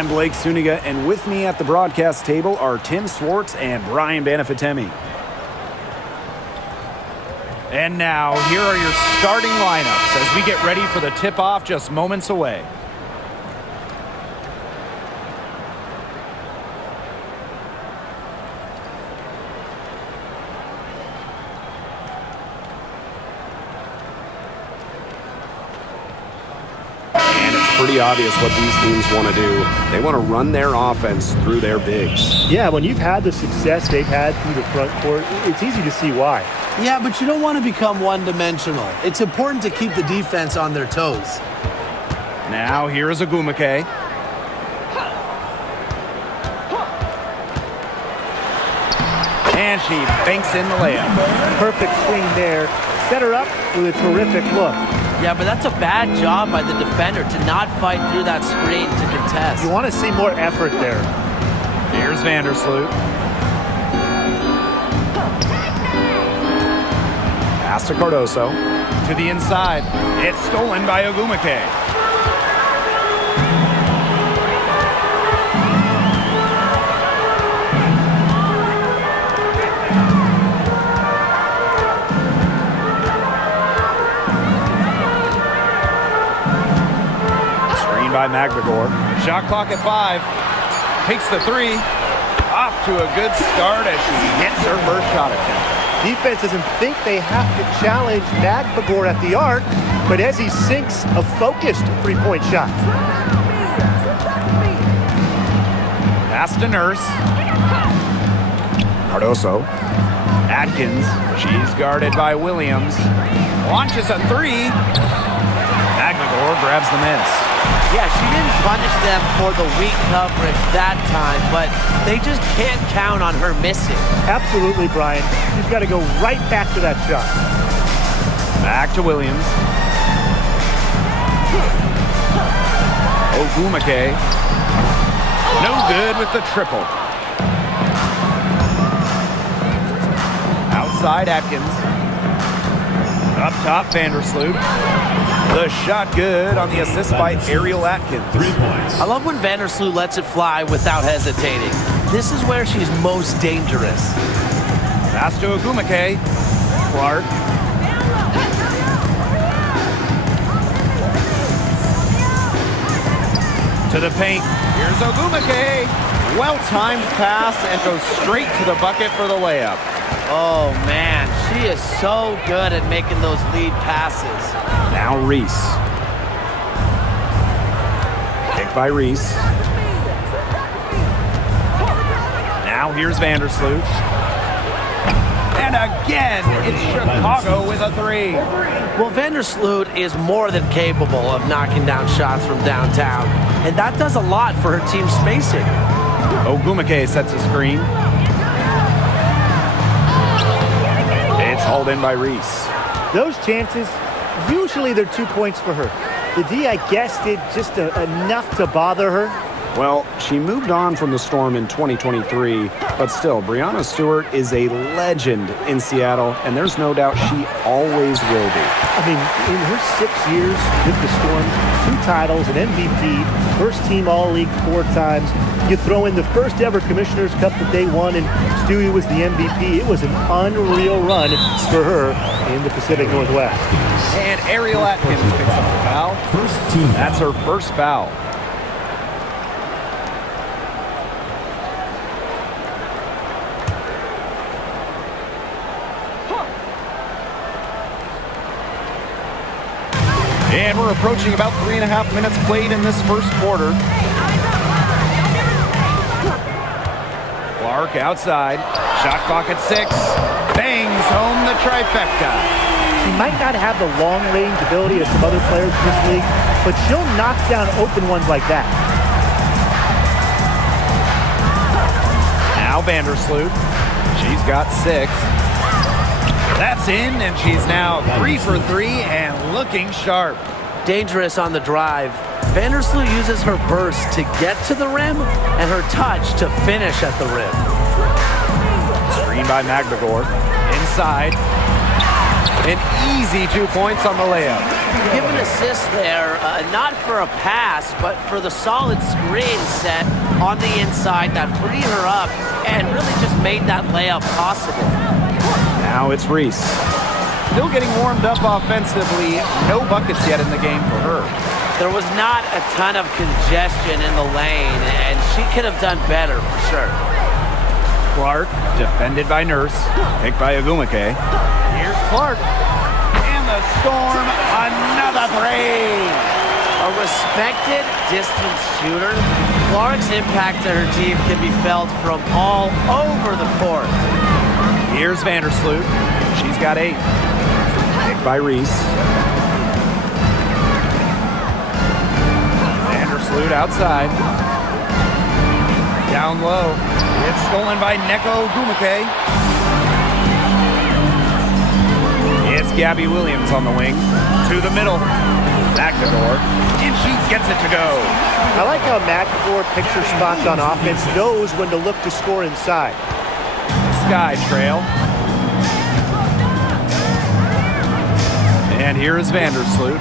I'm Blake Suniga, and with me at the broadcast table are Tim Swartz and Brian Banafitemi. And now, here are your starting lineups as we get ready for the tip-off just moments away. Pretty obvious what these teams want to do. They want to run their offense through their bigs. Yeah, when you've had the success they've had through the front court, it's easy to see why. Yeah, but you don't want to become one-dimensional. It's important to keep the defense on their toes. Now, here is Ogumake. And she banks in the layup. Perfect swing there. Set her up with a terrific look. Yeah, but that's a bad job by the defender to not fight through that screen to contest. You want to see more effort there. Here's Vandersloot. Pass to Cardoso. To the inside. It's stolen by Ogumake. By Magdagor. Shot clock at 5. Takes the 3. Off to a good start as she hits her first shot attempt. Defense doesn't think they have to challenge Magdagor at the arc, but as he sinks a focused three-point shot. Pass to Nurse. Cardoso. Atkins. She's guarded by Williams. Launches a 3. Magdagor grabs the miss. Yeah, she didn't punish them for the weak coverage that time, but they just can't count on her missing. Absolutely, Brian. She's got to go right back to that shot. Back to Williams. Ogumake. No good with the triple. Outside Atkins. Up top, Vandersloot. The shot good on the assist by Ariel Atkins. 3 points. I love when Vandersloot lets it fly without hesitating. This is where she's most dangerous. Pass to Ogumake. Clark. To the paint. Here's Ogumake. Well-timed pass and goes straight to the bucket for the layup. Oh, man. She is so good at making those lead passes. Now Reese. Kick by Reese. Now here's Vandersloot. And again, it's Chicago with a 3. Well, Vandersloot is more than capable of knocking down shots from downtown, and that does a lot for her team's spacing. Ogumake sets a screen. It's hauled in by Reese. Those chances, usually they're 2 points for her. The D, I guess, did just enough to bother her. Well, she moved on from the Storm in 2023, but still, Breanna Stewart is a legend in Seattle, and there's no doubt she always will be. I mean, in her 6 years with the Storm, 2 titles, an MVP, first team All-League 4 times. You throw in the first ever Commissioner's Cup that they won, and Stewie was the MVP. It was an unreal run for her in the Pacific Northwest. And Ariel Atkins picks up the foul. First team. That's her first foul. And we're approaching about 3.5 minutes played in this first quarter. Clark outside. Shot clock at 6. Bangs home the trifecta. She might not have the long-range ability of some other players in this league, but she'll knock down open ones like that. Now Vandersloot. She's got 6. That's in, and she's now 3 for 3 and looking sharp. Dangerous on the drive. Vandersloot uses her burst to get to the rim and her touch to finish at the rim. Screen by Magdagor. Inside. An easy 2 points on the layup. Give an assist there, not for a pass, but for the solid screen set on the inside that freed her up and really just made that layup possible. Now it's Reese. Still getting warmed up offensively. No buckets yet in the game for her. There was not a ton of congestion in the lane, and she could have done better for sure. Clark, defended by Nurse, picked by Agumake. Here's Clark. And the Storm, another three. A respected distance shooter, Clark's impact to her team can be felt from all over the court. Here's Vandersloot. She's got 8. Picked by Reese. Vandersloot outside. Down low. It's stolen by Neko Agumake. It's Gabby Williams on the wing. To the middle. Back the door. And she gets it to go. I like how McAvoy picks her spots on offense, knows when to look to score inside. Sky trail. And here is Vandersloot.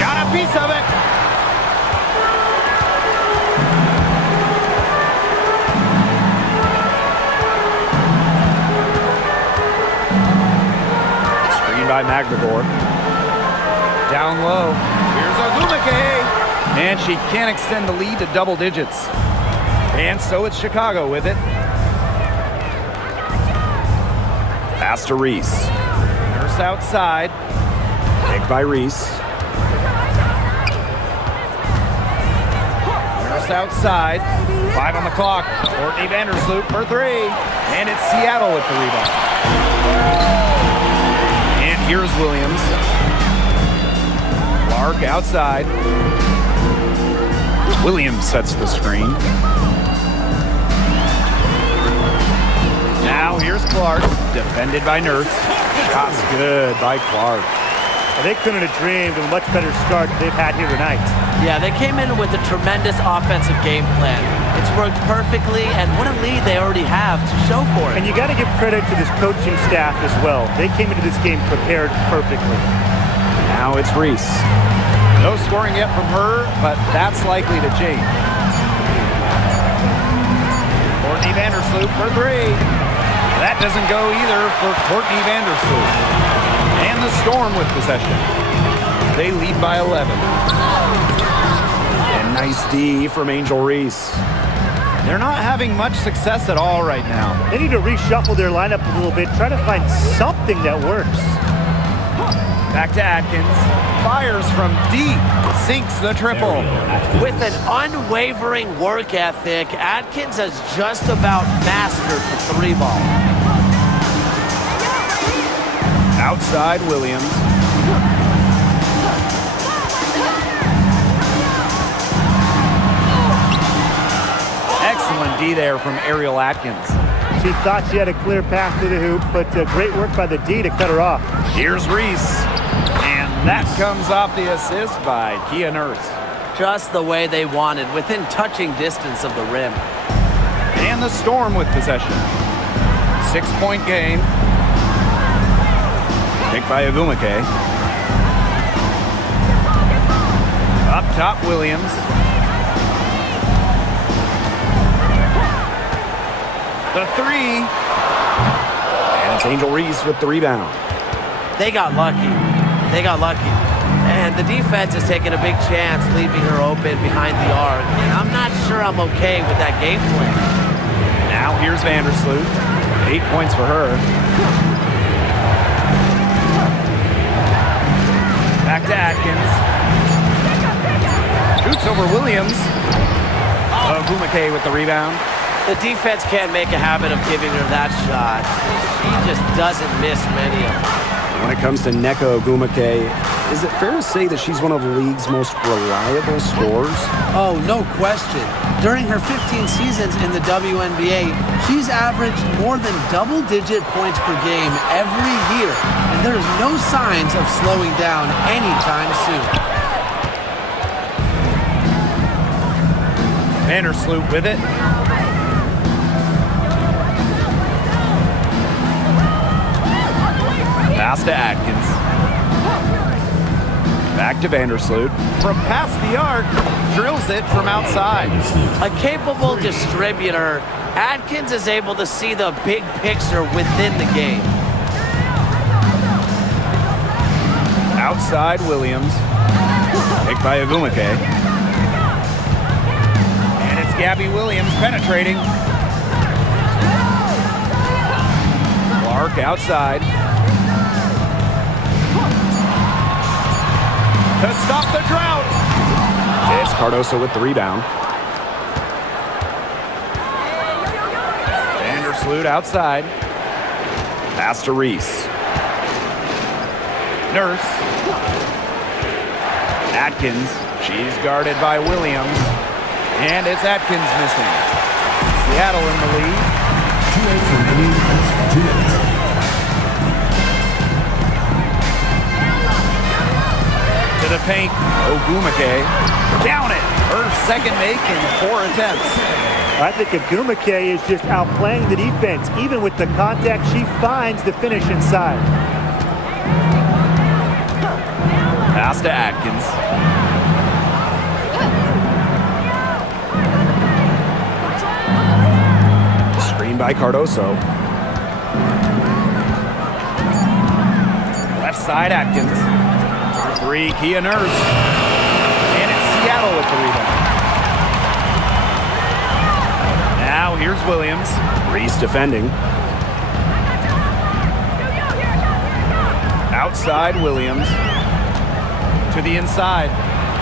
Got a piece of it. Screen by Magdegor. Down low. Here's Agumake. And she can't extend the lead to double digits. And so it's Chicago with it. Pass to Reese. Nurse outside. Picked by Reese. Nurse outside. 5 on the clock. Courtney Vandersloot for 3. And it's Seattle with the rebound. And here's Williams. Clark outside. Williams sets the screen. Now here's Clark, defended by Nurse. Shots good by Clark. They couldn't have dreamed of a much better start than they've had here tonight. Yeah, they came in with a tremendous offensive game plan. It's worked perfectly, and what a lead they already have to show for it. And you got to give credit to this coaching staff as well. They came into this game prepared perfectly. Now it's Reese. No scoring yet from her, but that's likely to change. Courtney Vandersloot for 3. That doesn't go either for Courtney Vandersloot. And the Storm with possession. They lead by 11. And nice D from Angel Reese. They're not having much success at all right now. They need to reshuffle their lineup a little bit, try to find something that works. Back to Atkins. Fires from deep. Sinks the triple. With an unwavering work ethic, Atkins has just about mastered the 3-ball. Outside Williams. Excellent D there from Ariel Atkins. She thought she had a clear path to the hoop, but great work by the D to cut her off. Here's Reese. And that comes off the assist by Kia Nurse. Just the way they wanted, within touching distance of the rim. And the Storm with possession. 6-point game. Picked by Agumake. Up top, Williams. The 3. And it's Angel Reese with the rebound. They got lucky. They got lucky. And the defense is taking a big chance, leaving her open behind the arc. And I'm not sure I'm okay with that game plan. Now here's Vandersloot. 8 points for her. Back to Atkins. Shoots over Williams. Agumake with the rebound. The defense can't make a habit of giving her that shot. She just doesn't miss many of them. When it comes to Neko Agumake, is it fair to say that she's one of the league's most reliable scorers? Oh, no question. During her 15 seasons in the WNBA, she's averaged more than double-digit points per game every year, and there is no signs of slowing down anytime soon. Vandersloot with it. Pass to Atkins. Back to Vandersloot. From past the arc, drills it from outside. A capable distributor, Atkins is able to see the big picture within the game. Outside Williams. Picked by Agumake. And it's Gabby Williams penetrating. Clark outside. To stop the drought. It's Cardoso with the rebound. Vandersloot outside. Pass to Reese. Nurse. Atkins. She's guarded by Williams. And it's Atkins missing. Seattle in the lead. To the paint. Ogumake. Down it. Her second make in 4 attempts. I think Agumake is just outplaying the defense. Even with the contact, she finds the finish inside. Pass to Atkins. Screen by Cardoso. Left side Atkins. For 3, Kia Nurse. And it's Seattle with the rebound. Now here's Williams. Reese defending. Outside Williams. To the inside.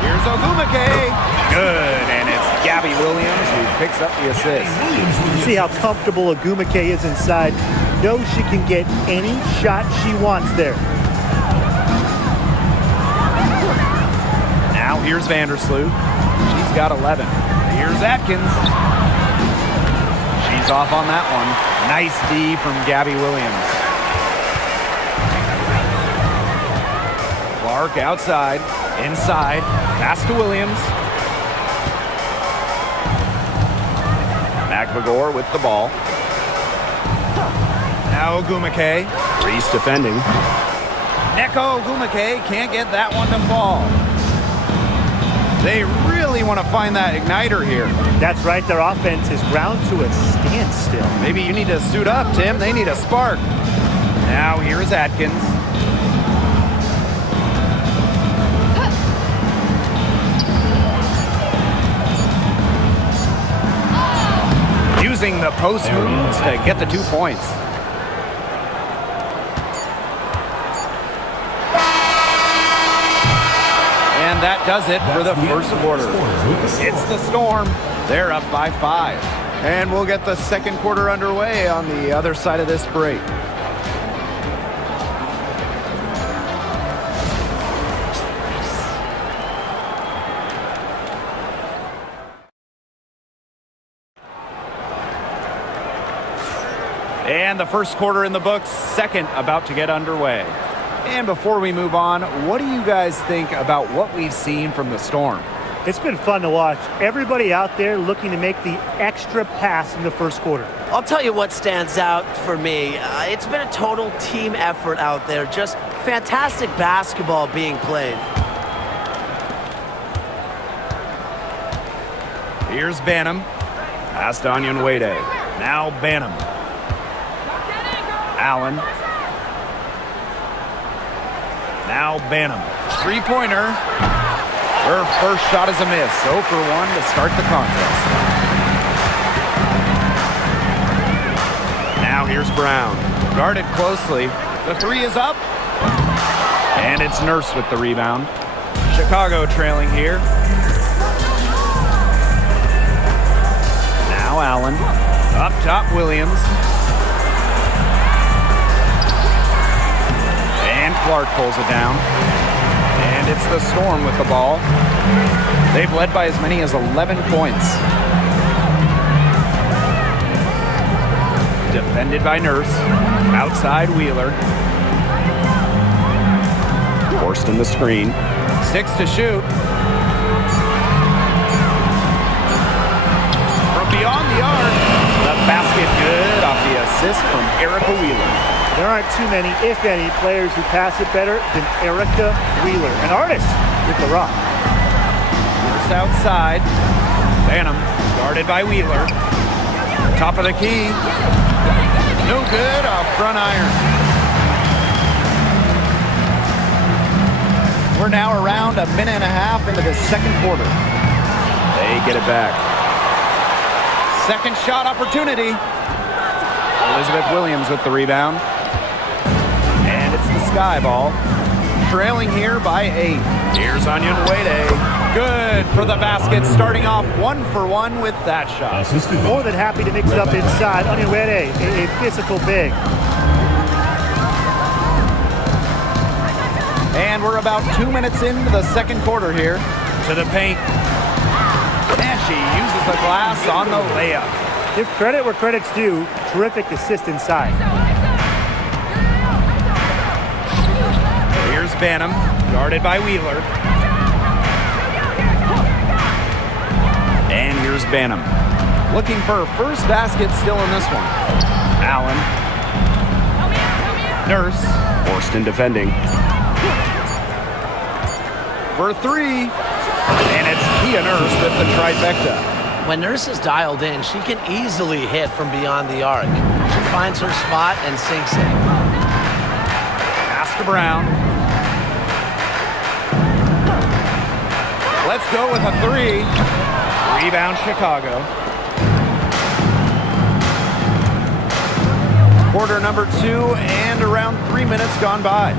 Here's Ogumake. Good, and it's Gabby Williams who picks up the assist. See how comfortable Agumake is inside. Knows she can get any shot she wants there. Now here's Vandersloot. She's got 11. Here's Atkins. She's off on that one. Nice D from Gabby Williams. Clark outside. Inside. Pass to Williams. McVigor with the ball. Now Ogumake. Reese defending. Neko Ogumake can't get that one to fall. They really want to find that igniter here. That's right, their offense is ground to a standstill. Maybe you need to suit up, Tim. They need a spark. Now here's Atkins. Using the post moves to get the 2 points. And that does it for the first quarter. It's the Storm. They're up by 5. And we'll get the second quarter underway on the other side of this break. And the first quarter in the books, second about to get underway. And before we move on, what do you guys think about what we've seen from the Storm? It's been fun to watch. Everybody out there looking to make the extra pass in the first quarter. I'll tell you what stands out for me. It's been a total team effort out there. Just fantastic basketball being played. Here's Banham. Pass to Onion Wade. Now Banham. Allen. Now Banham. Three-pointer. Her first shot is a miss. 0 for 1 to start the contest. Now here's Brown. Guarded closely. The 3 is up. And it's Nurse with the rebound. Chicago trailing here. Now Allen. Up top Williams. And Clark pulls it down. And it's the Storm with the ball. They've led by as many as 11 points. Defended by Nurse. Outside Wheeler. Forced in the screen. 6 to shoot. From beyond the arc. The basket good off the assist from Erica Wheeler. There aren't too many, if any, players who pass it better than Erica Wheeler, an artist with the rock. First outside. Banham guarded by Wheeler. Top of the key. No good. Off front iron. We're now around a minute and a half into the second quarter. They get it back. Second shot opportunity. Elizabeth Williams with the rebound. And it's the Sky ball. Trailing here by 8. Here's Onion Wade. Good for the basket, starting off 1 for 1 with that shot. More than happy to mix it up inside. Onion Wade, a physical big. And we're about 2 minutes into the second quarter here. To the paint. And she uses the glass on the layup. Give credit where credit's due. Terrific assist inside. Here's Banham, guarded by Wheeler. And here's Banham. Looking for her first basket still in this one. Allen. Nurse. Horston defending. For 3. And it's Kia Nurse with the trifecta. When Nurse is dialed in, she can easily hit from beyond the arc. She finds her spot and sinks it. Pass to Brown. Let's go with a 3. Rebound Chicago. Quarter number 2 and around 3 minutes gone by.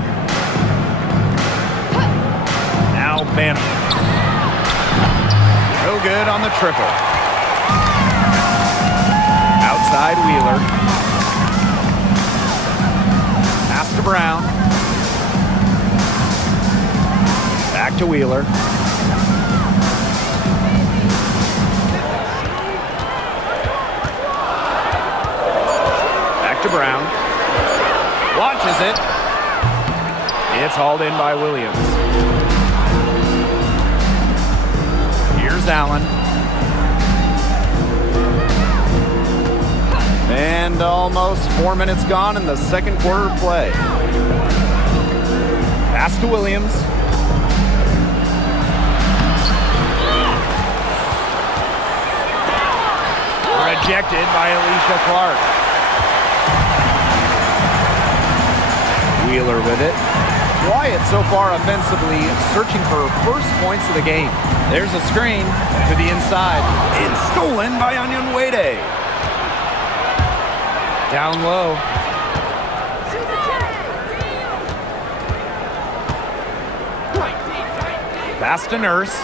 Now Banham. No good on the triple. Outside Wheeler. Pass to Brown. Back to Wheeler. Back to Brown. Launches it. It's hauled in by Williams. Here's Allen. And almost 4 minutes gone in the second quarter of play. Pass to Williams. Rejected by Alicia Clark. Wheeler with it. Wyatt so far offensively searching for her first points of the game. There's a screen to the inside. It's stolen by Onion Wade. Down low. Pass to Nurse.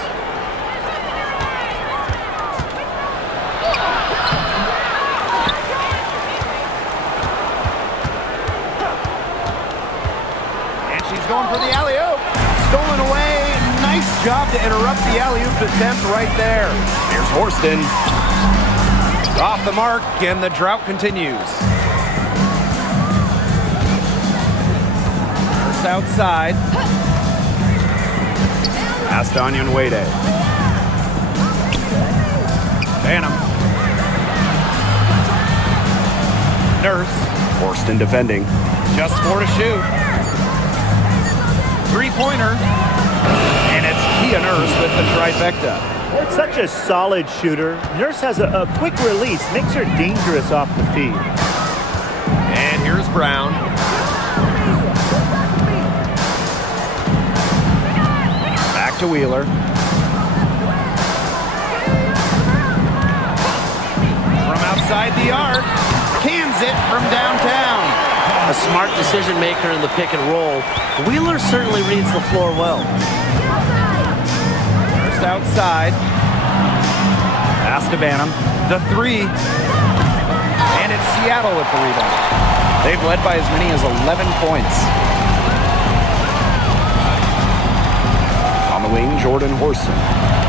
And she's going for the alley-oop. Stolen away. Nice job to interrupt the alley-oop attempt right there. Here's Horston. Off the mark, and the drought continues. Nurse outside. Pass to Onion Wade. Banham. Nurse. Horston defending. Just 4 to shoot. Three-pointer. And it's Kia Nurse with the trifecta. It's such a solid shooter. Nurse has a quick release, makes her dangerous off the feed. And here's Brown. Back to Wheeler. From outside the arc. Cans it from downtown. A smart decision maker in the pick and roll. Wheeler certainly reads the floor well. First outside. Pass to Banham. The 3. And it's Seattle with the rebound. They've led by as many as 11 points. On the wing, Jordan Horston.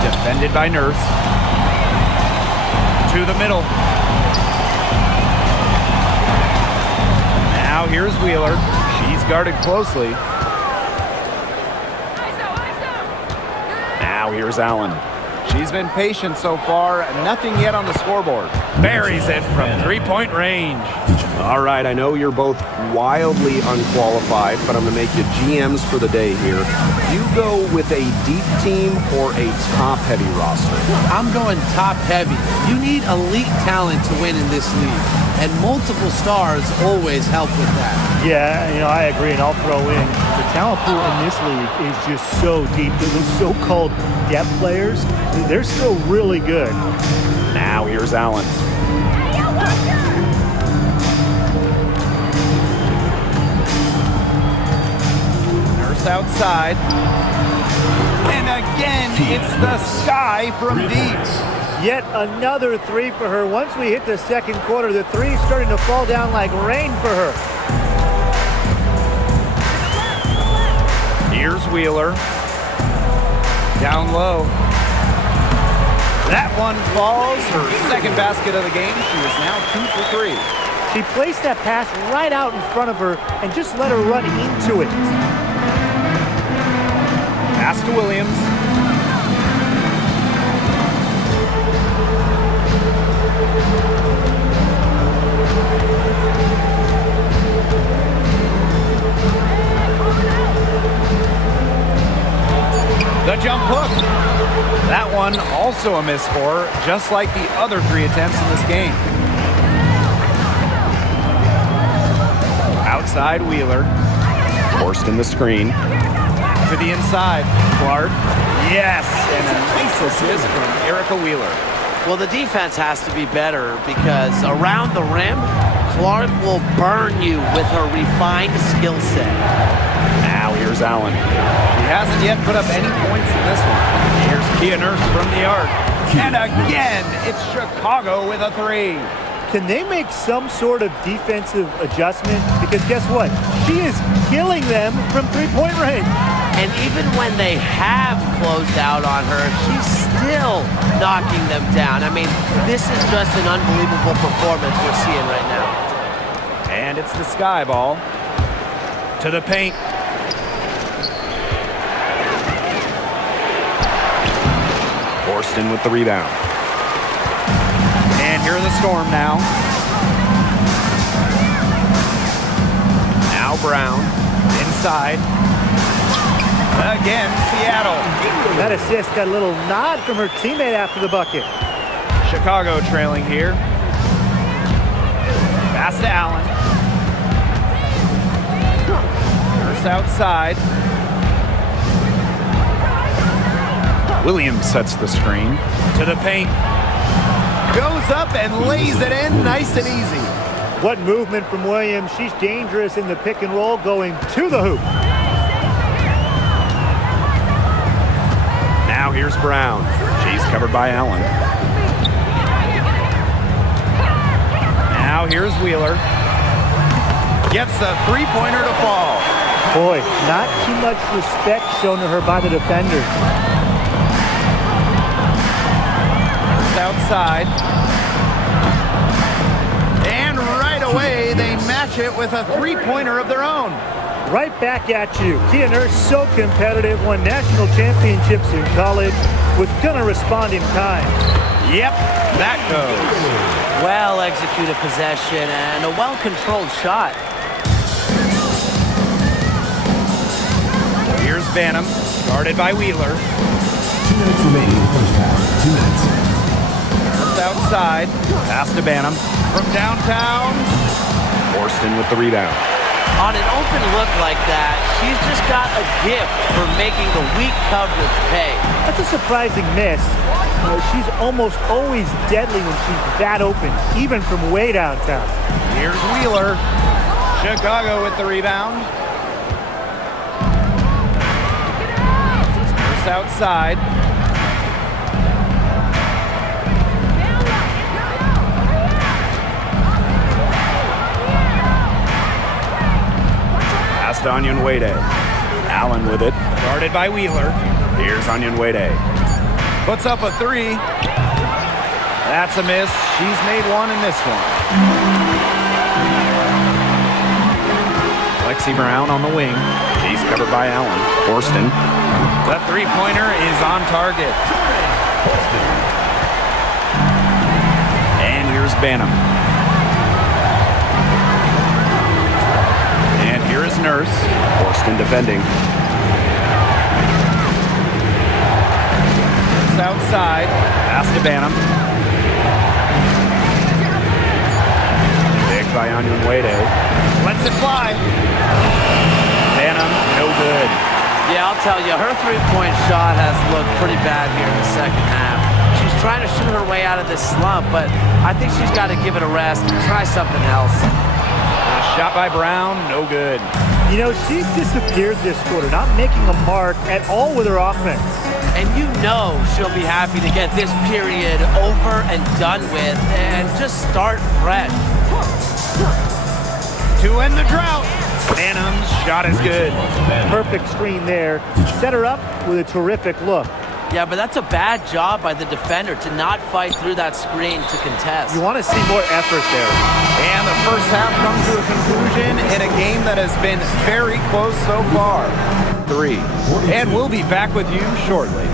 Defended by Nurse. To the middle. Now here's Wheeler. She's guarded closely. Now here's Allen. She's been patient so far. Nothing yet on the scoreboard. Buries it from three-point range. All right, I know you're both wildly unqualified, but I'm going to make you GMs for the day here. You go with a deep team or a top-heavy roster? I'm going top-heavy. You need elite talent to win in this league, and multiple stars always help with that. Yeah, I agree, and I'll throw in the talent pool in this league is just so deep. The so-called depth players, they're still really good. Now here's Allen. Nurse outside. And again, it's the sky from deep. Yet another three for her. Once we hit the second quarter, the three's starting to fall down like rain for her. Here's Wheeler. Down low. That one falls. Her second basket of the game. She is now 2 for 3. She placed that pass right out in front of her and just let her run into it. Pass to Williams. The jump hook. That one also a miss for her, just like the other 3 attempts in this game. Outside Wheeler. Forced in the screen. To the inside. Clark. Yes, and a nice assist from Erica Wheeler. Well, the defense has to be better because around the rim, Clark will burn you with her refined skill set. Now here's Allen. He hasn't yet put up any points in this one. Here's Kia Nurse from the arc. And again, it's Chicago with a 3. Can they make some sort of defensive adjustment? Because guess what? She is killing them from three-point range. And even when they have closed out on her, she's still knocking them down. I mean, this is just an unbelievable performance we're seeing right now. And it's the sky ball. To the paint. Forston with the rebound. And here are the Storm now. Now Brown. Inside. Again, Seattle. That assist got a little nod from her teammate after the bucket. Chicago trailing here. Pass to Allen. Nurse outside. Williams sets the screen. To the paint. Goes up and lays it in nice and easy. What movement from Williams. She's dangerous in the pick and roll going to the hoop. Now here's Brown. She's covered by Allen. Now here's Wheeler. Gets the three-pointer to fall. Boy, not too much respect shown to her by the defenders. Outside. And right away, they match it with a three-pointer of their own. Right back at you. Kia Nurse, so competitive, won national championships in college, was gonna respond in kind. Yep, that goes. Well-executed possession and a well-controlled shot. Here's Banham, guarded by Wheeler. 2 minutes remaining in the first half. 2 minutes. Outside, pass to Banham. From downtown. Forston with the rebound. On an open look like that, she's just got a gift for making the weak coverage pay. That's a surprising miss. She's almost always deadly when she's that open, even from way downtown. Here's Wheeler. Chicago with the rebound. First outside. Past Onion Wade. Allen with it. Guarded by Wheeler. Here's Onion Wade. Puts up a 3. That's a miss. She's made one in this one. Lexi Brown on the wing. She's covered by Allen. Forston. The three-pointer is on target. Banham. And here is Nurse. Forced in defending. Outside. Pass to Banham. Big by Onyenwere. Lets it fly. Banham, no good. Yeah, I'll tell you, her three-point shot has looked pretty bad here in the second half. She's trying to shoot her way out of this slump, but I think she's got to give it a rest and try something else. A shot by Brown, no good. You know, she's disappeared this quarter, not making a mark at all with her offense. And you know she'll be happy to get this period over and done with and just start fresh. To end the drought. Banham's shot is good. Perfect screen there. Set her up with a terrific look. Yeah, but that's a bad job by the defender to not fight through that screen to contest. You want to see more effort there. And the first half comes to a conclusion in a game that has been very close so far. 3. And we'll be back with you shortly.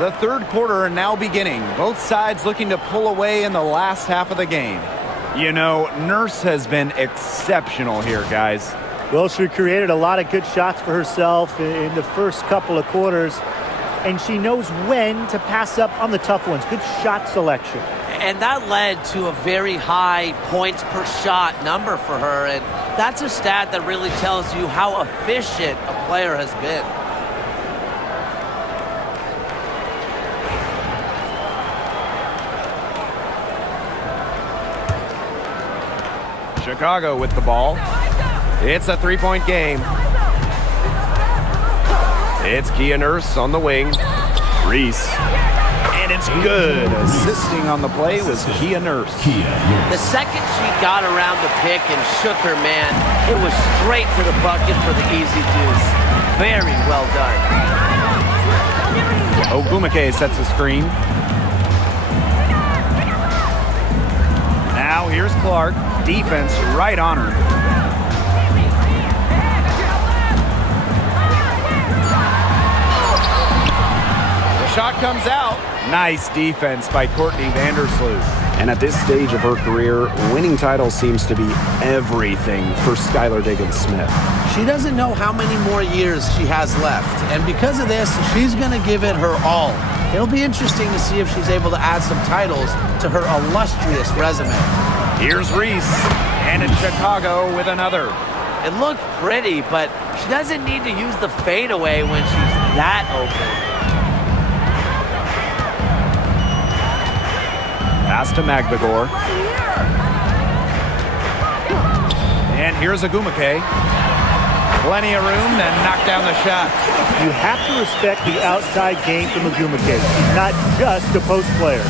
The third quarter now beginning. Both sides looking to pull away in the last half of the game. You know, Nurse has been exceptional here, guys. Well, she created a lot of good shots for herself in the first couple of quarters, and she knows when to pass up on the tough ones. Good shot selection. And that led to a very high points per shot number for her, and that's a stat that really tells you how efficient a player has been. Chicago with the ball. It's a three-point game. It's Kia Nurse on the wing. Reese. And it's good. Assisting on the play was Kia Nurse. The second she got around the pick and shook her man, it was straight to the bucket for the easy deuce. Very well done. Ogumake sets the screen. Now here's Clark. Defense right on her. The shot comes out. Nice defense by Courtney Vandersloot. And at this stage of her career, winning titles seems to be everything for Skylar Diggins-Smith. She doesn't know how many more years she has left, and because of this, she's going to give it her all. It'll be interesting to see if she's able to add some titles to her illustrious resume. Here's Reese, and it's Chicago with another. It looked pretty, but she doesn't need to use the fadeaway when she's that open. Pass to Magvigor. And here's Ogumake. Plenty of room to knock down the shot. You have to respect the outside game from Ogumake. She's not just a post player.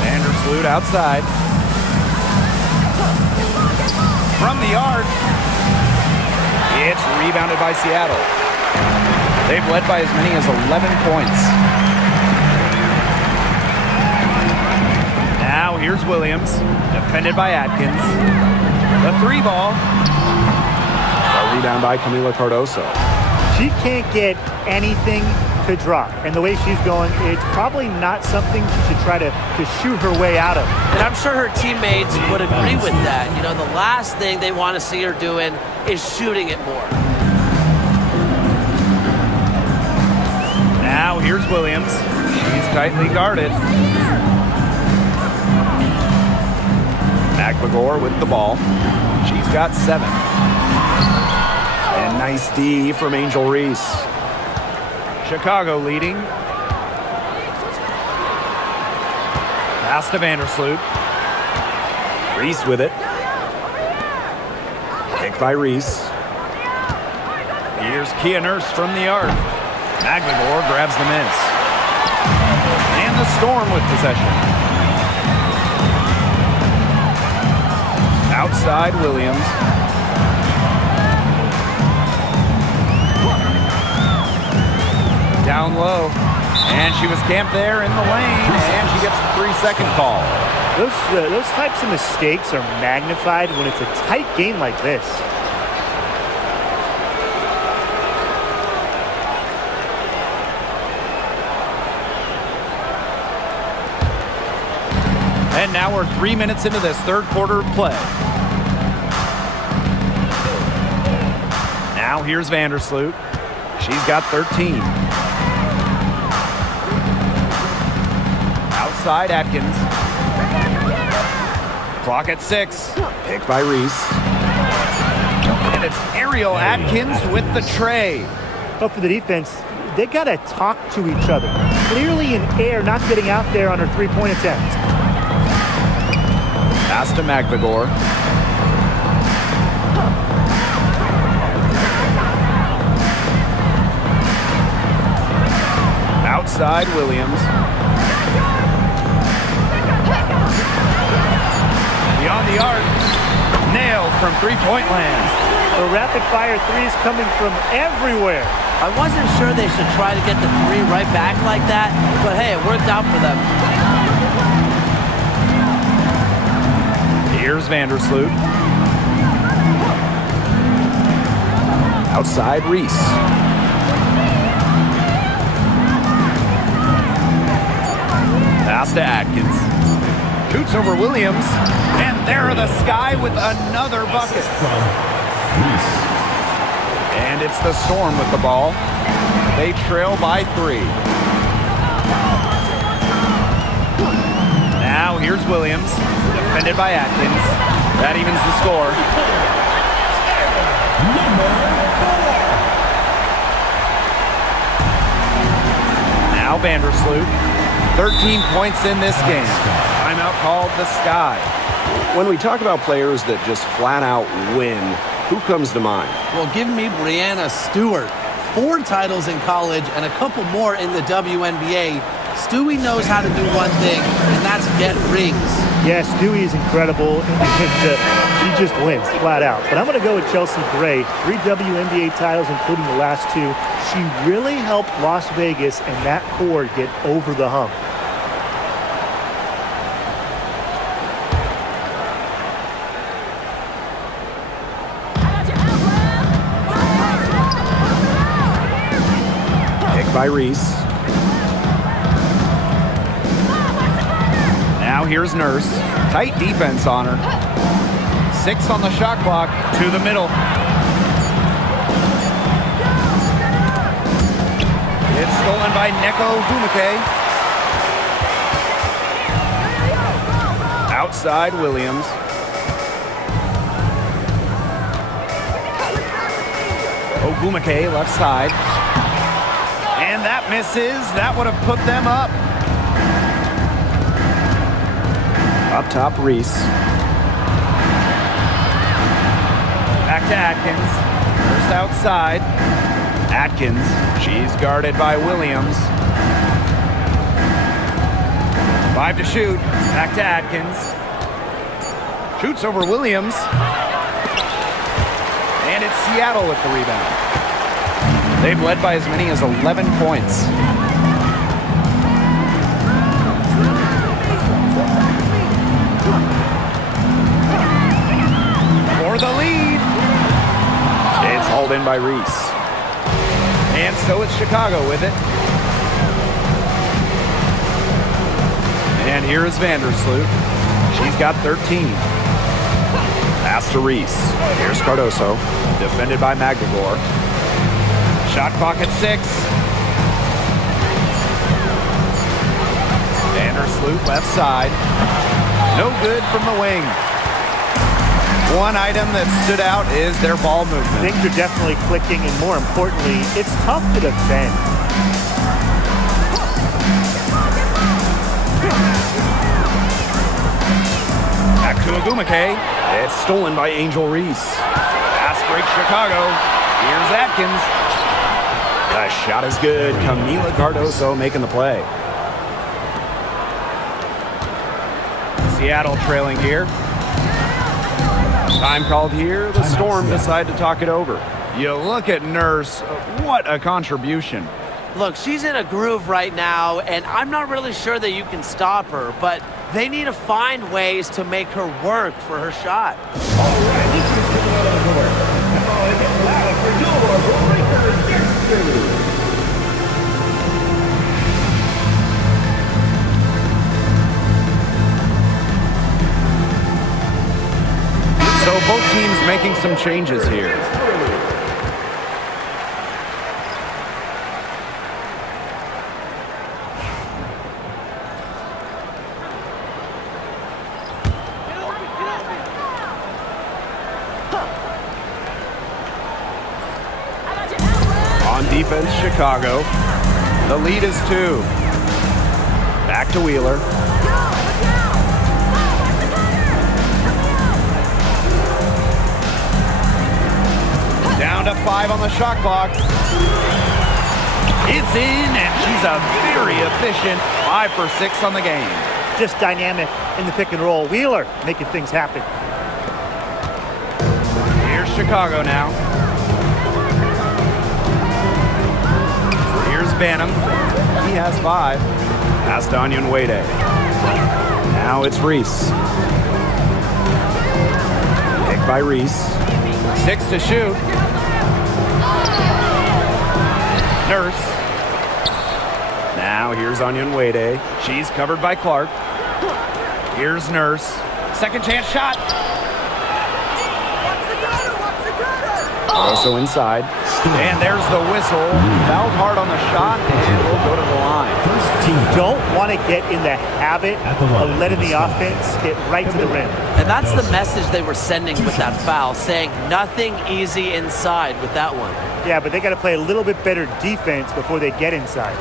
Vandersloot outside. From the arc. It's rebounded by Seattle. They've led by as many as 11 points. Now here's Williams, defended by Atkins. The three ball. A rebound by Camila Cardoso. She can't get anything to drop. And the way she's going, it's probably not something she should try to shoot her way out of. And I'm sure her teammates would agree with that. You know, the last thing they want to see her doing is shooting it more. Now here's Williams. She's tightly guarded. McBagor with the ball. She's got 7. And nice D from Angel Reese. Chicago leading. Pass to Vandersloot. Reese with it. Picked by Reese. Here's Kia Nurse from the arc. McBagor grabs the miss. And the Storm with possession. Outside Williams. Down low. And she was camped there in the lane. And she gets the 3-second call. Those types of mistakes are magnified when it's a tight game like this. And now we're 3 minutes into this third quarter of play. Now here's Vandersloot. She's got 13. Outside Atkins. Clock at 6. Picked by Reese. And it's Ariel Atkins with the tray. But for the defense, they got to talk to each other. Clearly in air, not getting out there on her three-point attempt. Pass to McBagor. Outside Williams. Beyond the arc. Nailed from three-point land. The rapid-fire threes coming from everywhere. I wasn't sure they should try to get the 3 right back like that, but hey, it worked out for them. Here's Vandersloot. Outside Reese. Pass to Atkins. Shoots over Williams. And there are the Sky with another bucket. And it's the Storm with the ball. They trail by 3. Now here's Williams. Defended by Atkins. That evens the score. Now Vandersloot. 13 points in this game. Timeout called the Sky. When we talk about players that just flat out win, who comes to mind? Well, give me Breanna Stewart. 4 titles in college and a couple more in the WNBA. Stewie knows how to do one thing, and that's get rings. Yes, Stewie is incredible, and she just wins, flat out. But I'm going to go with Chelsea Gray. 3 WNBA titles, including the last 2. She really helped Las Vegas and that core get over the hump. By Reese. Now here's Nurse. Tight defense on her. 6 on the shot clock. To the middle. It's stolen by Neko Gumake. Outside Williams. Ogumake left side. And that misses. That would have put them up. Up top, Reese. Back to Atkins. First outside. Atkins. She's guarded by Williams. 5 to shoot. Back to Atkins. Shoots over Williams. And it's Seattle with the rebound. They've led by as many as 11 points. For the lead. It's hauled in by Reese. And so it's Chicago with it. And here is Vandersloot. She's got 13. Pass to Reese. Here's Cardoso. Defended by McBagor. Shot clock at 6. Flute left side. No good from the wing. One item that stood out is their ball movement. Things are definitely clicking, and more importantly, it's tough to defend. Back to Agumake. It's stolen by Angel Reese. Pass break Chicago. Here's Atkins. The shot is good. Camila Cardoso making the play. Seattle trailing here. Time called here. The Storm decide to talk it over. You look at Nurse. What a contribution. Look, she's in a groove right now, and I'm not really sure that you can stop her, but they need to find ways to make her work for her shot. So both teams making some changes here. On defense, Chicago. The lead is 2. Back to Wheeler. Down to 5 on the shot clock. It's in, and she's a very efficient 5 for 6 on the game. Just dynamic in the pick and roll. Wheeler making things happen. Here's Chicago now. Here's Banham. He has 5. Pass to Onion Wade. Now it's Reese. Picked by Reese. 6 to shoot. Nurse. Now here's Onion Wade. She's covered by Clark. Here's Nurse. Second chance shot. Also inside. And there's the whistle. Fouled hard on the shot, and we'll go to the line. Don't want to get in the habit of letting the offense get right to the rim. And that's the message they were sending with that foul, saying nothing easy inside with that one. Yeah, but they got to play a little bit better defense before they get inside.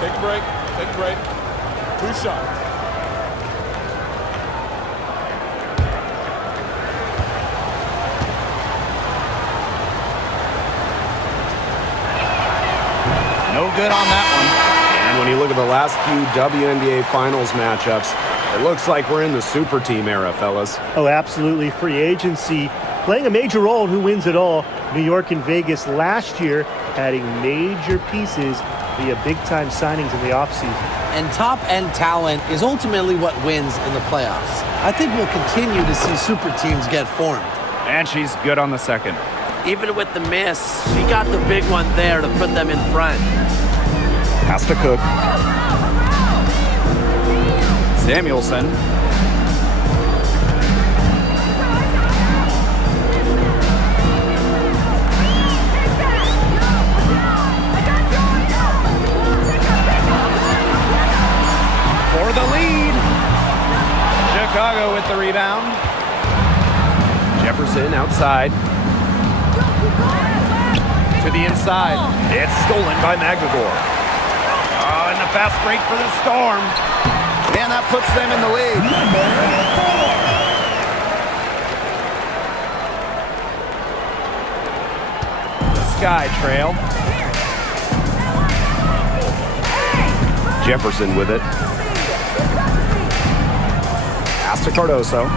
Take a break. Take a break. 2 shots. No good on that one. And when you look at the last few WNBA Finals matchups, it looks like we're in the super team era, fellas. Oh, absolutely. Free agency playing a major role in who wins it all. New York and Vegas last year adding major pieces via big-time signings in the offseason. And top-end talent is ultimately what wins in the playoffs. I think we'll continue to see super teams get formed. And she's good on the second. Even with the miss, she got the big one there to put them in front. Has to Cook. Samuelson. For the lead. Chicago with the rebound. Jefferson outside. To the inside. It's stolen by Magagor. Oh, and the fast break for the Storm. And that puts them in the lead. The Sky Trail. Jefferson with it. Pass to Cardoso.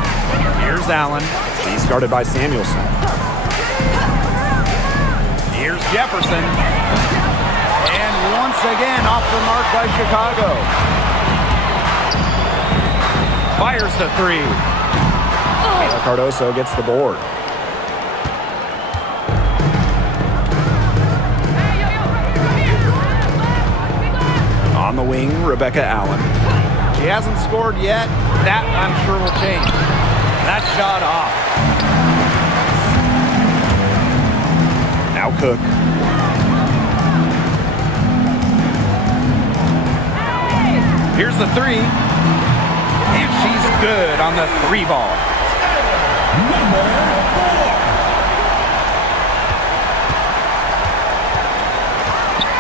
Here's Allen. She's guarded by Samuelson. Here's Jefferson. And once again off the mark by Chicago. Fires the 3. Cardoso gets the board. On the wing, Rebecca Allen. She hasn't scored yet. That, I'm sure, will change. That shot off. Now Cook. Here's the three. And she's good on the three ball. Number 4.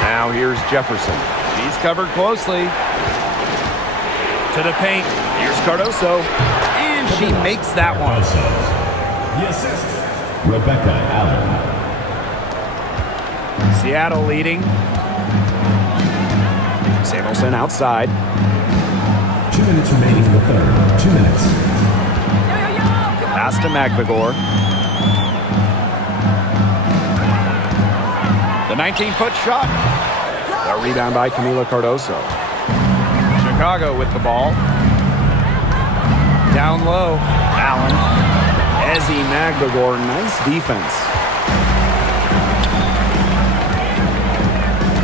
Now here's Jefferson. She's covered closely. To the paint. Here's Cardoso. And she makes that one. The assist, Rebecca Allen. Seattle leading. Samuelson outside. 2 minutes remaining in the third. 2 minutes. Pass to Magbagor. The 19-foot shot. A rebound by Camila Cardoso. Chicago with the ball. Down low. Allen. Ezzy Magbagor, nice defense.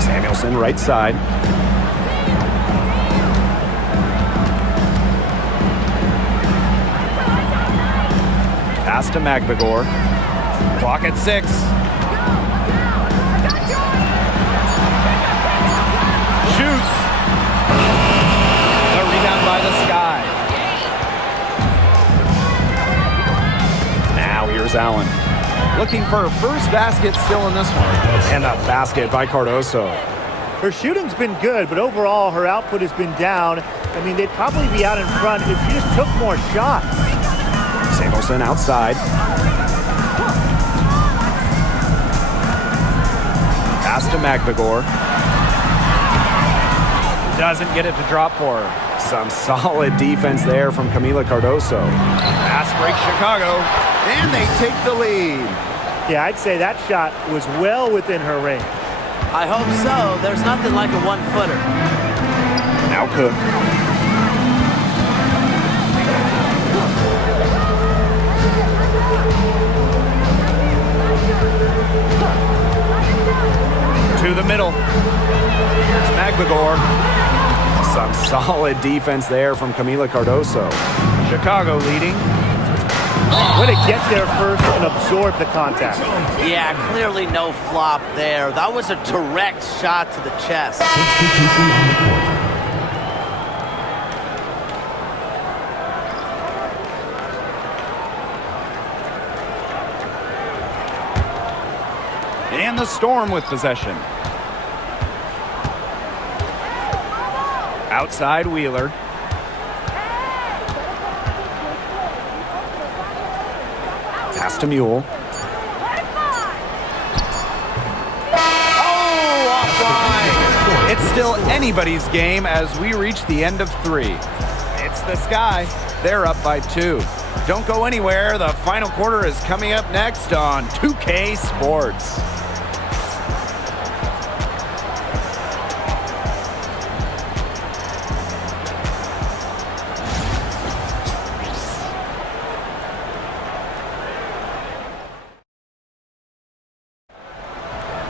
Samuelson right side. Pass to Magbagor. Clock at 6. Shoots. The rebound by the Sky. Now here's Allen. Looking for her first basket still in this one. And a basket by Cardoso. Her shooting's been good, but overall her output has been down. I mean, they'd probably be out in front if she just took more shots. Samuelson outside. Pass to Magbagor. Doesn't get it to drop for her. Some solid defense there from Camila Cardoso. Pass break Chicago. And they take the lead. Yeah, I'd say that shot was well within her range. I hope so. There's nothing like a one-footer. Now Cook. To the middle. Here's Magbagor. Some solid defense there from Camila Cardoso. Chicago leading. Way to get there first and absorb the contact. Yeah, clearly no flop there. That was a direct shot to the chest. Substitution on the court. And the Storm with possession. Outside Wheeler. Pass to Mule. Oh, offline. It's still anybody's game as we reach the end of 3. It's the Sky. They're up by 2. Don't go anywhere. The final quarter is coming up next on 2K Sports.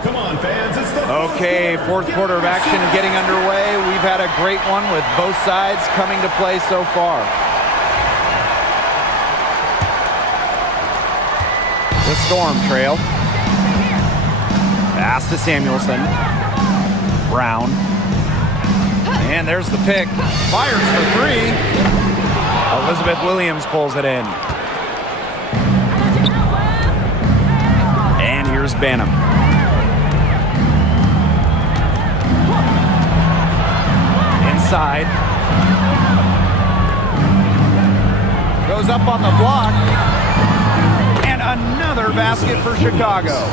Come on, fans. It's the Okay, fourth quarter of action getting underway. We've had a great one with both sides coming to play so far. The Storm trail. Pass to Samuelson. Brown. And there's the pick. Fires for 3. Elizabeth Williams pulls it in. And here's Banham. Inside. Goes up on the block. And another basket for Chicago.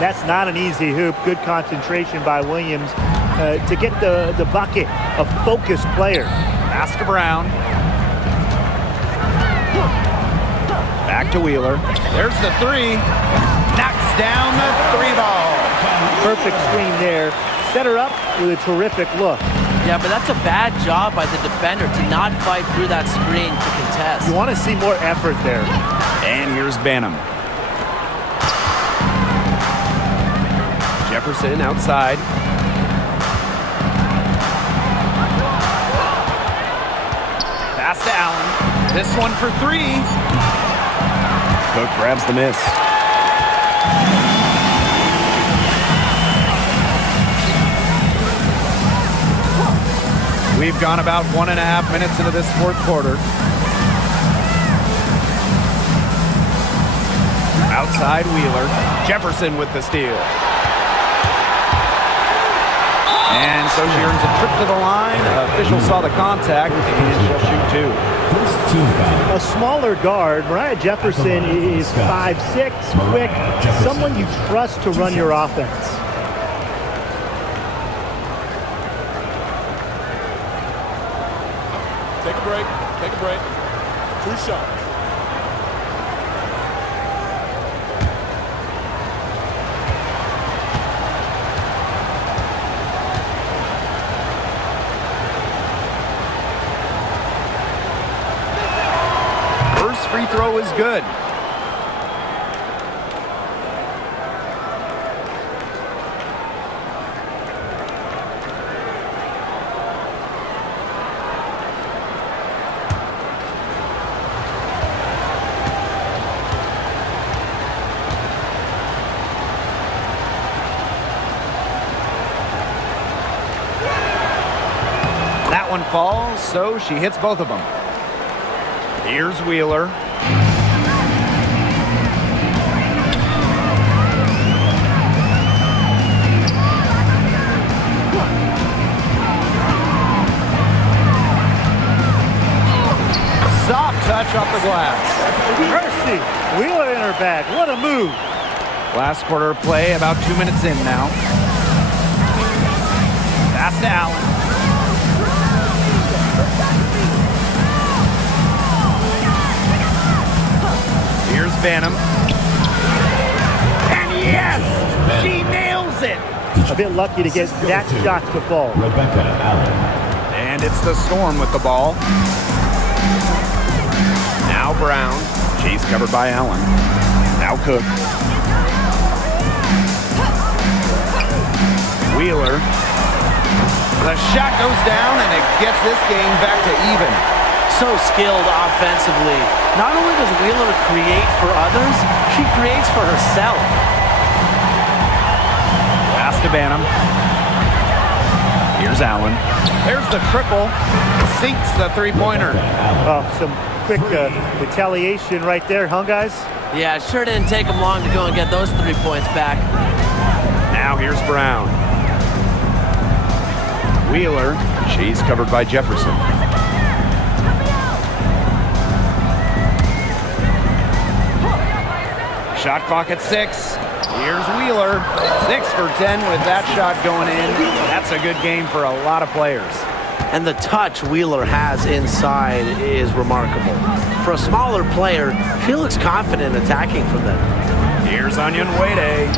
That's not an easy hoop. Good concentration by Williams to get the bucket. A focused player. Pass to Brown. Back to Wheeler. There's the 3. Knocks down the 3 ball. Perfect screen there. Set her up with a terrific look. Yeah, but that's a bad job by the defender to not fight through that screen to contest. You want to see more effort there. And here's Banham. Jefferson outside. Pass to Allen. This one for 3. Cook grabs the miss. We've gone about 1.5 minutes into this fourth quarter. Outside Wheeler. Jefferson with the steal. And so she earns a trip to the line. Official saw the contact, and she'll shoot two. First team foul. A smaller guard, Mariah Jefferson is 5'6", quick, someone you trust to run your offense. Take a break. Take a break. 2 shots. First free throw is good. That one falls, so she hits both of them. Here's Wheeler. Soft touch off the glass. Mercy! Wheeler in her bag. What a move. Last quarter of play, about 2 minutes in now. Pass to Allen. Here's Banham. And yes! She nails it! A bit lucky to get that shot to fall. Rebecca Allen. And it's the Storm with the ball. Now Brown. She's covered by Allen. Now Cook. Wheeler. The shot goes down, and it gets this game back to even. So skilled offensively. Not only does Wheeler create for others, she creates for herself. Pass to Banham. Here's Allen. There's the triple. Sinks the three-pointer. Some quick retaliation right there, huh, guys? Yeah, it sure didn't take them long to go and get those 3 points back. Now here's Brown. Wheeler. She's covered by Jefferson. Shot clock at 6. Here's Wheeler. 6 for 10 with that shot going in. That's a good game for a lot of players. And the touch Wheeler has inside is remarkable. For a smaller player, she looks confident attacking from them. Here's Onion Wade.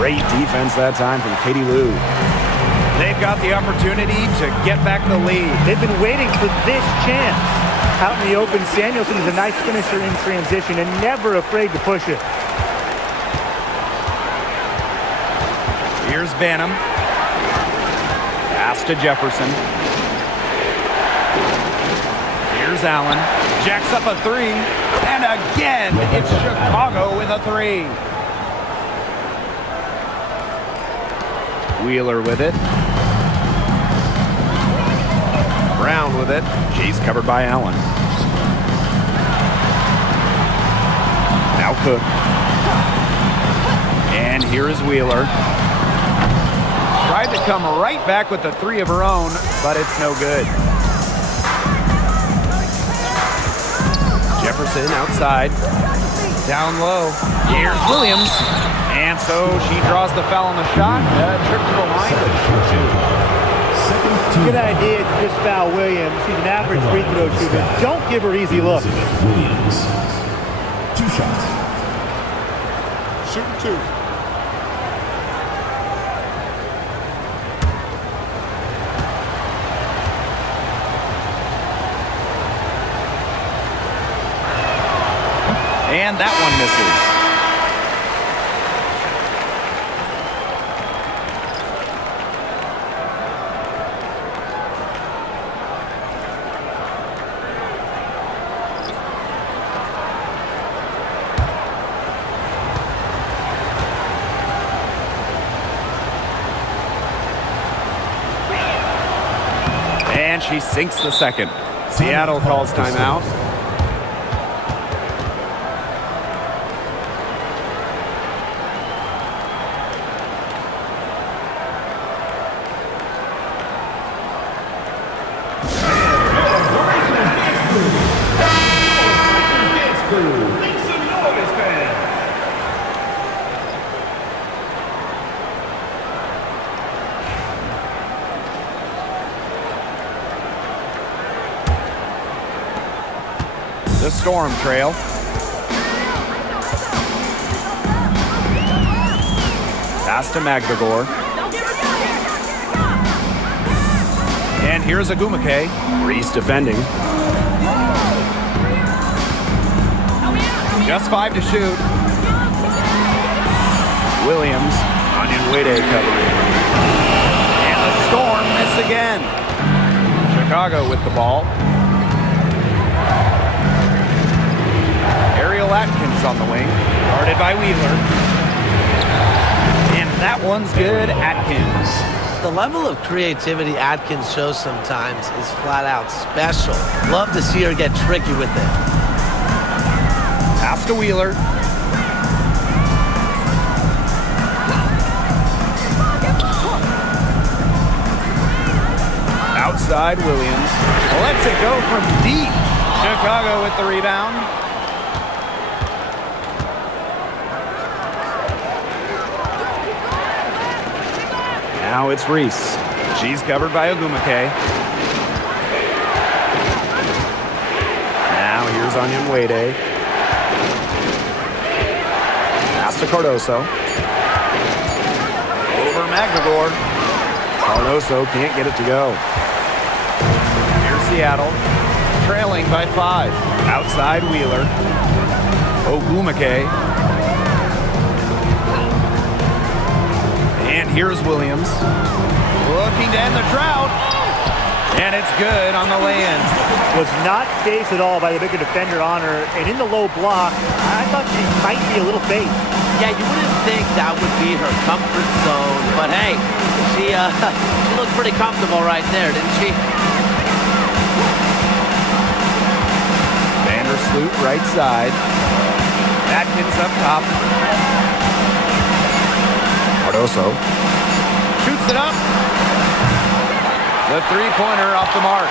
Great defense that time from Katie Lou. They've got the opportunity to get back the lead. They've been waiting for this chance. Out in the open, Samuelson is a nice finisher in transition and never afraid to push it. Here's Banham. Pass to Jefferson. Here's Allen. Jacks up a 3. And again, it's Chicago with a 3. Wheeler with it. Brown with it. She's covered by Allen. Now Cook. And here is Wheeler. Tried to come right back with the 3 of her own, but it's no good. Jefferson outside. Down low. Here's Williams. And so she draws the foul on the shot. Trip to the line. Good idea to just foul Williams. She's an average free throw shooter. Don't give her easy looks. Williams. 2 shots. Shooting 2. And that one misses. And she sinks the second. Seattle calls timeout. The Storm trail. Pass to Magdagor. And here's Agumake. Reese defending. Just 5 to shoot. Williams on Wade covering. And the Storm miss again. Chicago with the ball. Ariel Atkins on the wing, guarded by Wheeler. And that one's good, Atkins. The level of creativity Atkins shows sometimes is flat out special. Love to see her get tricky with it. Pass to Wheeler. Outside Williams. Lets it go from deep. Chicago with the rebound. Now it's Reese. She's covered by Agumake. Now here's Onion Wade. Pass to Cardoso. Over Magdagor. Cardoso can't get it to go. Here's Seattle, trailing by 5. Outside Wheeler. Ogumake. And here's Williams. Looking to end the drought. And it's good on the lay-in. Was not phased at all by the bigger defender on her. And in the low block, I thought she might be a little phased. Yeah, you wouldn't think that would be her comfort zone. But hey, she looked pretty comfortable right there, didn't she? Vandersloot right side. Atkins up top. Cardoso. Shoots it up. The three-pointer off the mark.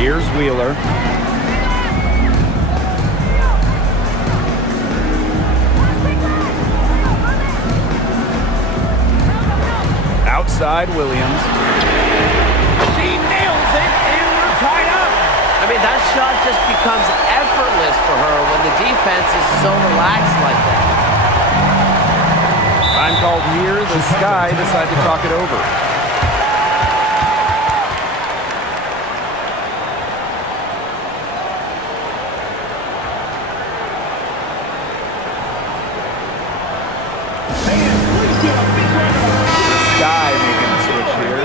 Here's Wheeler. Outside Williams. She nails it, and we're tied up. I mean, that shot just becomes effortless for her when the defense is so relaxed like that. Time called here. The Sky decide to talk it over. The Sky making a switch here.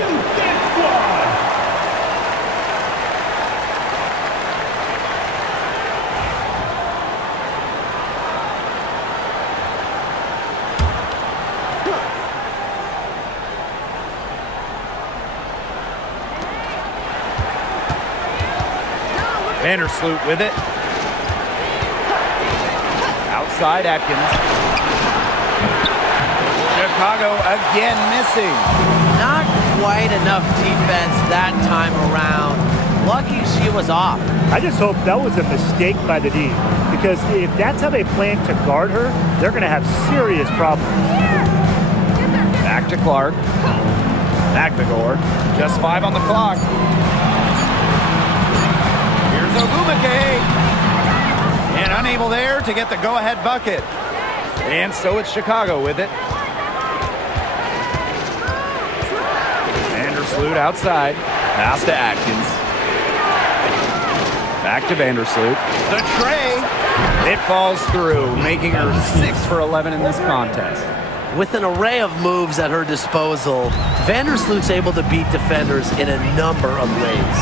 Vandersloot with it. Outside Atkins. Chicago again missing. Not quite enough defense that time around. Lucky she was off. I just hope that was a mistake by the D. Because if that's how they plan to guard her, they're going to have serious problems. Back to Clark. Magdagor. Just 5 on the clock. Ogumake, and unable there to get the go-ahead bucket. And so it's Chicago with it. Vandersloot outside. Pass to Atkins. Back to Vandersloot. The tray. It falls through, making her 6 for 11 in this contest. With an array of moves at her disposal, Vandersloot's able to beat defenders in a number of ways.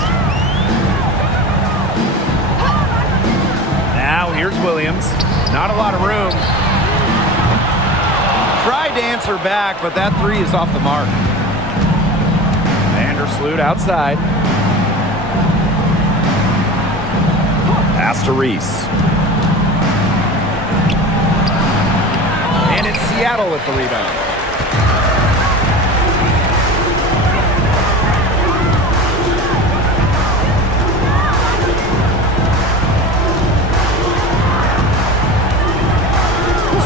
Now here's Williams. Not a lot of room. Tried to answer back, but that 3 is off the mark. Vandersloot outside. Pass to Reese. And it's Seattle with the rebound.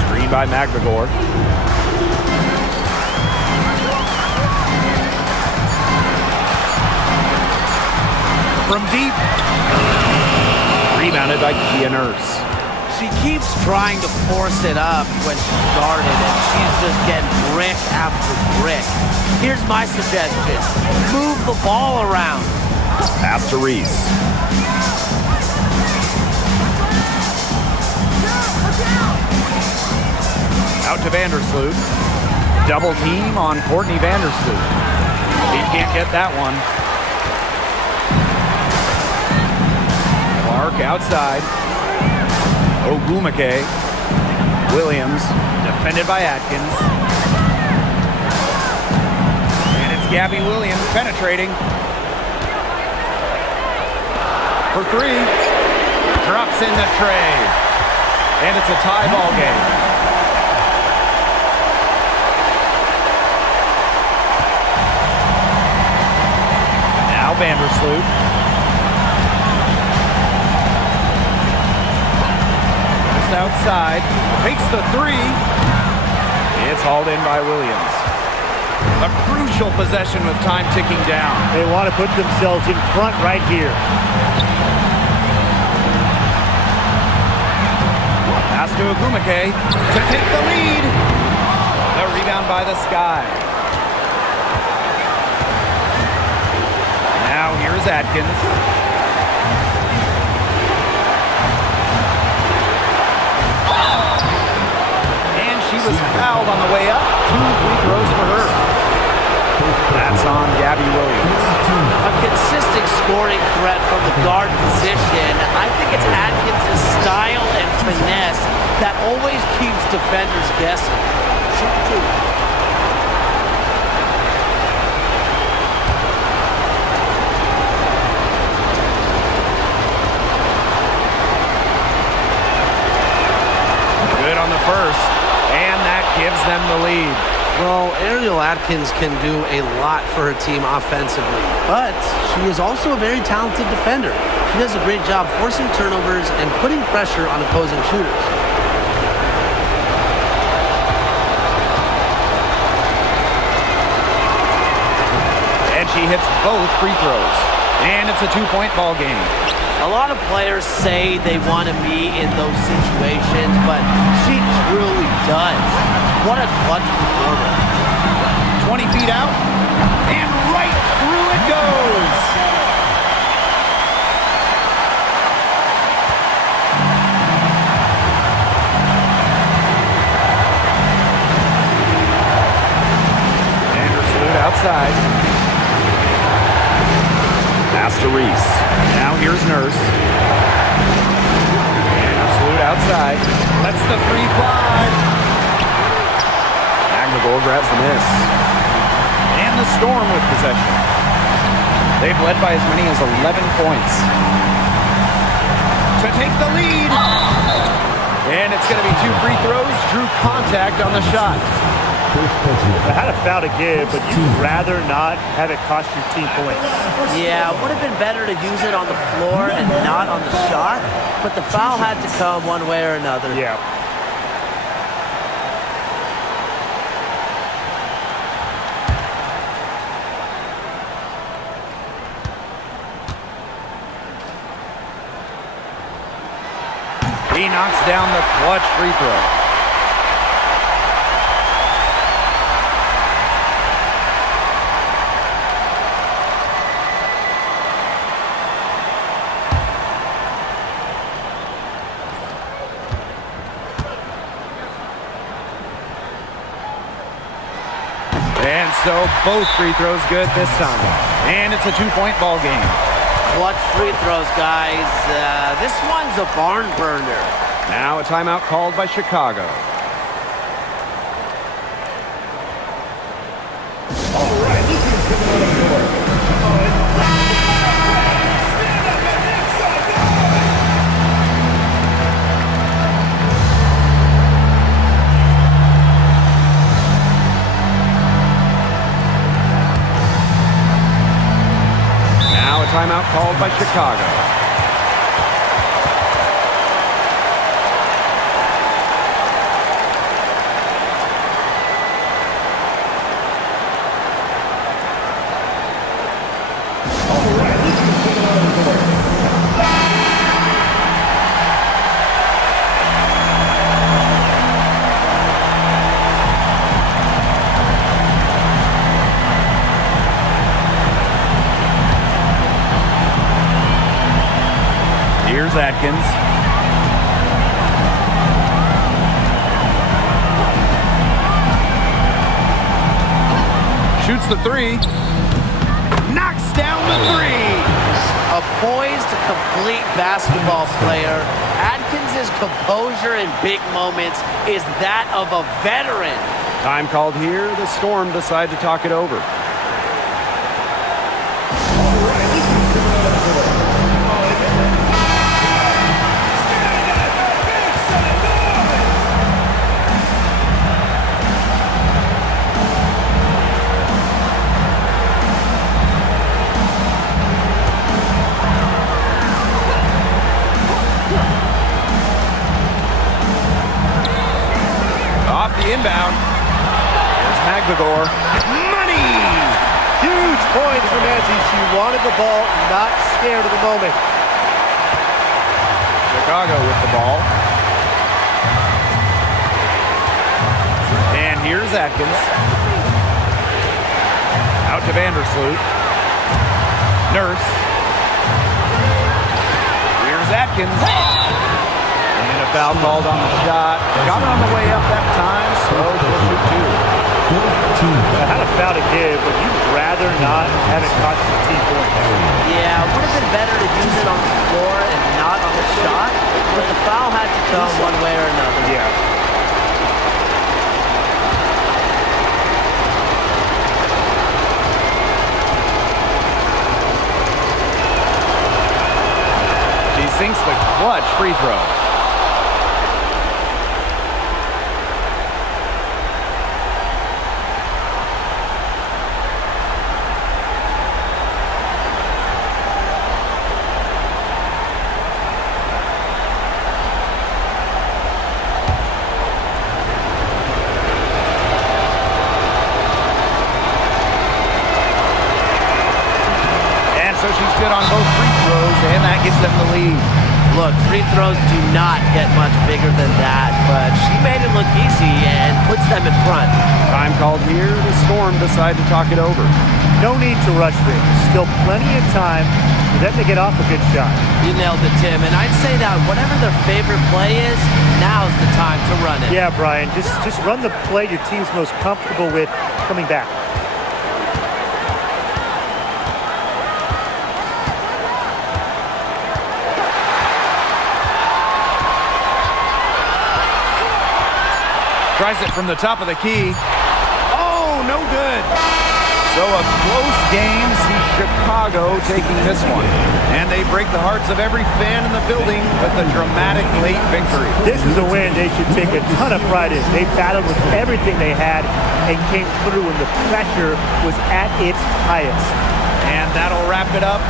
Screen by McGregor. From deep. Rebounded by Kia Nurse. She keeps trying to force it up when she's guarded, and she's just getting brick after brick. Here's my suggestion. Move the ball around. Pass to Reese. Out to Vandersloot. Double team on Courtney Vandersloot. He can't get that one. Clark outside. Ogumake. Williams, defended by Atkins. And it's Gabby Williams penetrating. For three. Drops in the tray. And it's a tie ball game. Now Vandersloot. Outside, takes the three. It's hauled in by Williams. A crucial possession with time ticking down. They want to put themselves in front right here. Pass to Ogumake to take the lead. The rebound by the Sky. Now here's Atkins. She was fouled on the way up. 2 free throws for her. That's on Gabby Williams. A consistent scoring threat from the guard position. I think it's Atkins' style and finesse that always keeps defenders guessing. Shoot two. Good on the first. And that gives them the lead. Well, Ariel Atkins can do a lot for her team offensively, but she is also a very talented defender. She does a great job forcing turnovers and putting pressure on opposing shooters. And she hits both free throws. And it's a 2-point ball game. A lot of players say they want to be in those situations, but she truly does. What a clutch performer. 20 feet out, and right through it goes. Vandersloot outside. Pass to Reese. Now here's Nurse. Vandersloot outside. Lets the three fly. McGregor grabs the miss. And the Storm with possession. They've led by as many as 11 points. To take the lead. And it's going to be 2 free throws. Drew contact on the shot. I had a foul to give, but you'd rather not have it cost your team points. Yeah, it would have been better to use it on the floor and not on the shot, but the foul had to come one way or another. Yeah. He knocks down the clutch free throw. And so both free throws good this time. And it's a 2-point ball game. Clutch free throws, guys. This one's a barn burner. Now a timeout called by Chicago. All right, this is coming out of York. timeout called by Chicago. Here's Atkins. Shoots the three. Knocks down the three. A poised, complete basketball player. Atkins' composure in big moments is that of a veteran. Time called here. The Storm decide to talk it over. Inbound. There's Magdagor. Money! Huge points from Ezzy. She wanted the ball, not scared of the moment. Chicago with the ball. And here's Atkins. Out to Vandersloot. Nurse. Here's Atkins. And a foul called on the shot. Got her on the way up that time, so she'll shoot two. I had a foul to give, but you'd rather not have it cost you 2 points. Yeah, it would have been better to use it on the floor and not on the shot, but the foul had to come one way or another. Yeah. She sinks the clutch free throw. She's good on both free throws, and that gives them the lead. Look, free throws do not get much bigger than that, but she made it look easy and puts them in front. Time called here. The Storm decide to talk it over. No need to rush things. Still plenty of time for them to get off a good shot. You nailed it, Tim, and I'd say that whatever their favorite play is, now's the time to run it. Yeah, Brian, just run the play your team's most comfortable with coming back. Tries it from the top of the key. Oh, no good. So a close game sees Chicago taking this one. And they break the hearts of every fan in the building with a dramatic late victory. This is a win they should take a ton of pride in. They battled with everything they had and came through when the pressure was at its highest. And that'll wrap it up